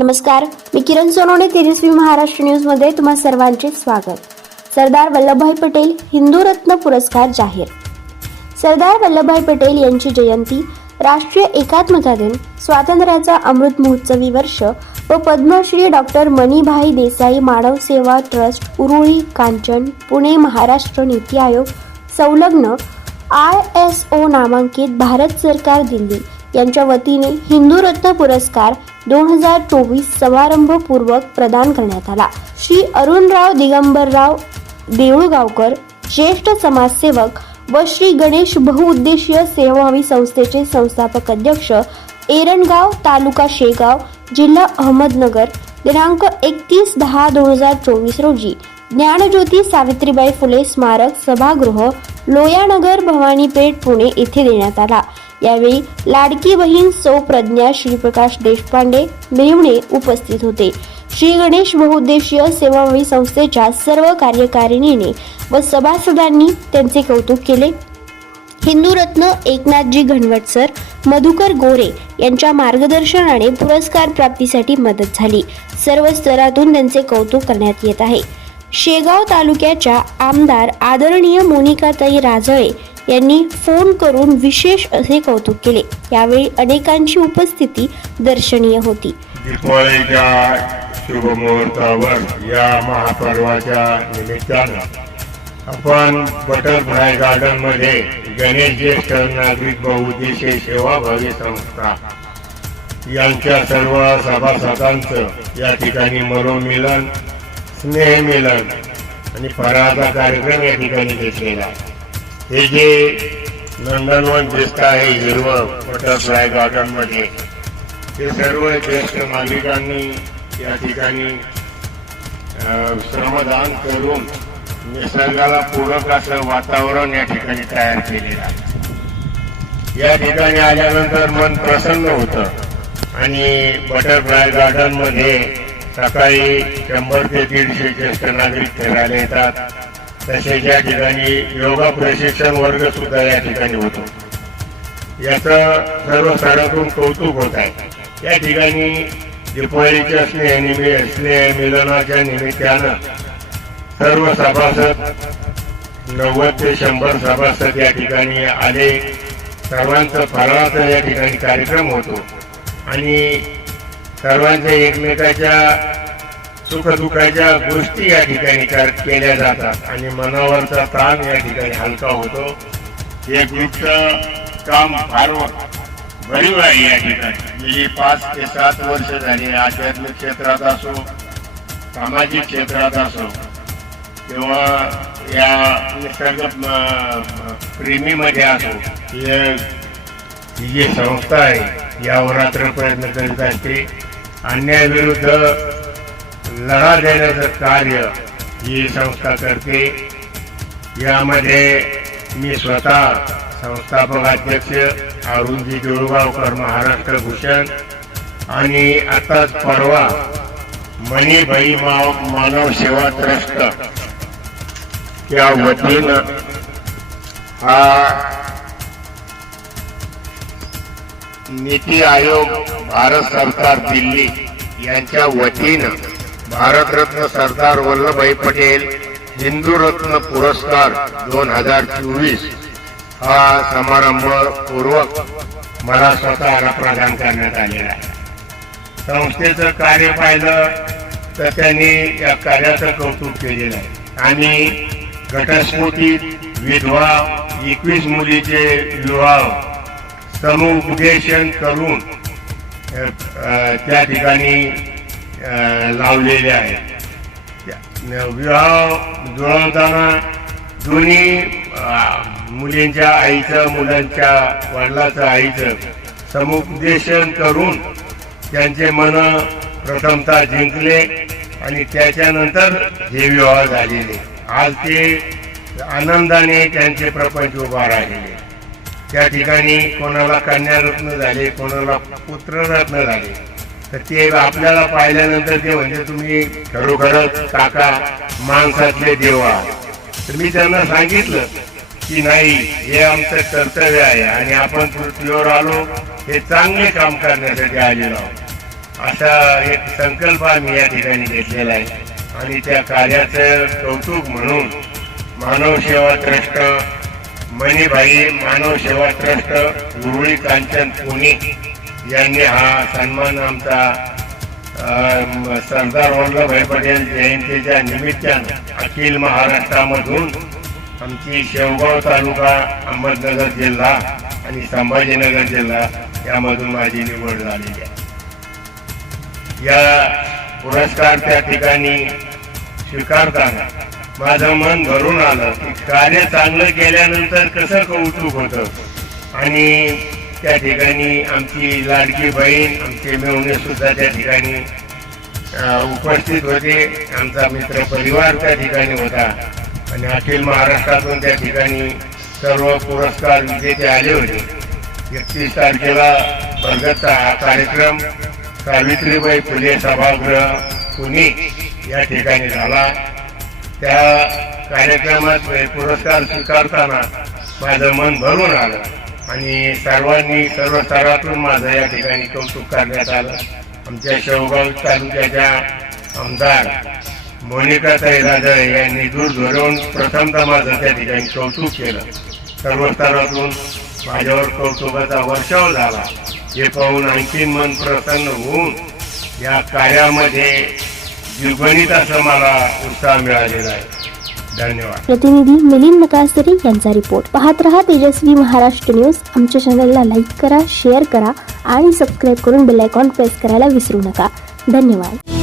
नमस्कार मी किरण सोनवणे तेजस्वी महाराष्ट्र न्यूजमध्ये तुम्हा सर्वांचे स्वागत. सरदार वल्लभभाई पटेल हिंदू रत्न पुरस्कार जाहीर. सरदार वल्लभभाई पटेल यांची जयंती राष्ट्रीय एकात्मता दिन स्वातंत्र्याचा अमृत महोत्सवी वर्ष व पद्मश्री डॉक्टर मणिभाई देसाई मानव सेवा ट्रस्ट उरुळी कांचन पुणे महाराष्ट्र नीती आयोग संलग्न आय एस ओ नामांकित भारत सरकार दिल्ली यांच्या वतीने हिंदू रत्न पुरस्कार दोन हजार चोवीस समारंभपूर्वक प्रदान करण्यात आला. श्री अरुणराव दिगंबरराव देऊळगावकर ज्येष्ठ समाजसेवक व श्री गणेश बहुउद्देशीय सेवाभावी संस्थेचे संस्थापक अध्यक्ष एरणगाव तालुका शेगाव जिल्हा अहमदनगर दिनांक एकतीस दहा दोन हजार चोवीस रोजी. ज्ञानज्योती सावित्रीबाई फुले स्मारक सभागृह लोयानगर भवानीपेठ पुणे येथे देण्यात आला. यावेळी लाडकी बहीण सौ प्रज्ञा श्रीप्रकाश देशपांडे मेवणे उपस्थित होते. श्री गणेश बहुउद्देशीय सेवाभावी संस्थेच्या सर्व कार्यकारिणीने व सभासदांनी त्यांचे कौतुक केले. हिंदू रत्न एकनाथजी घनवटसर मधुकर गोरे यांच्या मार्गदर्शनाने पुरस्कार प्राप्तीसाठी मदत झाली. सर्व स्तरातून त्यांचे कौतुक करण्यात येत आहे. शेगाव तालुक्याच्या आमदार आदरणीय मोनिकाताई राजळे यांनी फोन करून विशेष असे कौतुक केले. यावेळी अनेकांची उपस्थिती दर्शनीय होती. दीपावलीच्या शुभमुहूर्तावर या महापर्वाच्या निमित्तानं आपण बटरफ्लाय गार्डनमध्ये गणेश ज्येष्ठ नागरिक बहुउद्देशीय सेवाभावी संस्था यांच्या सर्व सभासदांचं या ठिकाणी मनोमिलन स्नेहमिलन आणि फराळाचा कार्यक्रम या ठिकाणी घेतलेला आहे. हे जे नंदनवन दिसत आहे हिरवं बटरफ्लाय गार्डनमध्ये ते सर्व ज्येष्ठ नागरिकांनी या ठिकाणी श्रमदान करून निसर्गाला पूरक असं वातावरण या ठिकाणी तयार केलेलं आहे. या ठिकाणी आल्यानंतर मन प्रसन्न होतं आणि बटरफ्लाय गार्डनमध्ये सकाळी शंभर ते दीडशे ज्येष्ठ नागरिक फिरायला येतात. तसेच या ठिकाणी योगा प्रशिक्षण वर्ग सुद्धा या ठिकाणी होतो. याचं सर्व स्तरातून कौतुक होत आहे. या ठिकाणी दीपावलीच्या स्नेह स्नेह मिलनाच्या निमित्तानं सर्व सभासद नव्वद ते शंभर सभासद या ठिकाणी आले. सर्वांचं फराळाचा या ठिकाणी कार्यक्रम होतो. आणि सर्वांच्या एकमेकाच्या सुखदुःखाच्या गोष्टी या ठिकाणी केल्या जातात. आणि मनावरचा ताण या ठिकाणी हलका होतो. हे ग्रुपचं काम फार भरीव आहे या ठिकाणी. गेली पाच ते सात वर्ष झाली आध्यात्मिक क्षेत्रात असो सामाजिक क्षेत्रात असो किंवा या निसर्ग प्रेमीमध्ये असो ही जी संस्था आहे यावर रात्र प्रयत्न करीत असते. अन्यायाविरुद्ध लढा देण्याचं कार्य ही संस्था करते. यामध्ये मी स्वतः संस्थापक अध्यक्ष अरुणजी देऊळगावकर महाराष्ट्र भूषण आणि आताच परवा मणिभाई माव मानव सेवा ट्रस्ट. या वतीनं हा नीती आयोग भारत सरकार दिल्ली यांच्या वतीनं भारतरत्न सरदार वल्लभभाई पटेल हिंदू रत्न पुरस्कार दोन हजार चोवीस. हा समारंभपूर्वक मला स्वतःला प्रदान करण्यात आलेला आहे. संस्थेचं कार्य पाहिलं तर त्यांनी या कार्याचं कौतुक केलेलं आहे. आणि घटस्फोटीत विधवा एकवीस मुलीचे विवाह समुपदेशन करून त्या ठिकाणी लावलेले आहेत. विवाह जुळवताना दोन्ही मुलींच्या आईचं मुलांच्या वडिलाचं आईचं समुपदेशन करून त्यांचे मन प्रथमतः जिंकले आणि त्याच्यानंतर हे विवाह झालेले. आज ते आनंदाने त्यांचे प्रपंच उभा राहिलेले त्या ठिकाणी कोणाला कन्यारत्न झाले कोणाला पुत्ररत्न झाले. तर ते आपल्याला पाहिल्यानंतर ते म्हणजे तुम्ही खरोखरच काका माणसातले देव. आहात तर मी त्यांना सांगितलं की नाही हे आमचं कर्तव्य आहे आणि आपण पृथ्वीवर आलो हे चांगले काम करण्यासाठी आलेलो आहोत. असा एक संकल्प आम्ही या ठिकाणी घेतलेला आहे. आणि त्या कार्याचं कौतुक म्हणून मानव सेवा ट्रस्ट मणिभाई मानव सेवा ट्रस्ट गुरुळी कांचन पुणे यांनी हा सन्मान आमचा सरदार वल्लभभाई पटेल जयंतीच्या निमित्तानं अखिल महाराष्ट्रामधून आमची शेवगाव तालुका अहमदनगर जिल्हा आणि संभाजीनगर जिल्हा यामधून माझी निवड झालेली आहे. या पुरस्कार त्या ठिकाणी स्वीकारताना माझं मन भरून आलं की कार्य चांगलं केल्यानंतर कसं कौतुक होतं? आणि त्या ठिकाणी आमची लाडकी बहीण आमचे मेवणे सुद्धा त्या ठिकाणी उपस्थित होते. आमचा मित्र परिवार त्या ठिकाणी होता. आणि अखिल महाराष्ट्रातून त्या ठिकाणी सर्व पुरस्कार विजेते आले होते. एकतीस तारखेला बरगतचा हा कार्यक्रम सावित्रीबाई फुले सभागृह पुणे या ठिकाणी झाला. त्या कार्यक्रमात पुरस्कार स्वीकारताना माझं मन भरून आलं. आणि सर्वांनी सर्व स्तरातून माझं या ठिकाणी कौतुक करण्यात आलं. आमच्या शेवगाव तालुक्याच्या आमदार मोनिका राजा यांनी दूर धरून प्रथमतः माझं त्या ठिकाणी कौतुक केलं. सर्व स्तरातून माझ्यावर कौतुकाचा वर्षाव झाला. हे पाहून आणखी मन प्रसन्न होऊन या कार्यामध्ये द्विगणित असं मला उत्साह मिळालेला आहे. धन्यवाद. प्रतिनिधी मिलिंद नकासरे यांचा रिपोर्ट. पाहत रहा तेजस्वी महाराष्ट्र न्यूज. आमच्या चॅनलला लाईक करा शेअर करा आणि सबस्क्राईब करून बेल आयकॉन प्रेस करायला विसरू नका. धन्यवाद.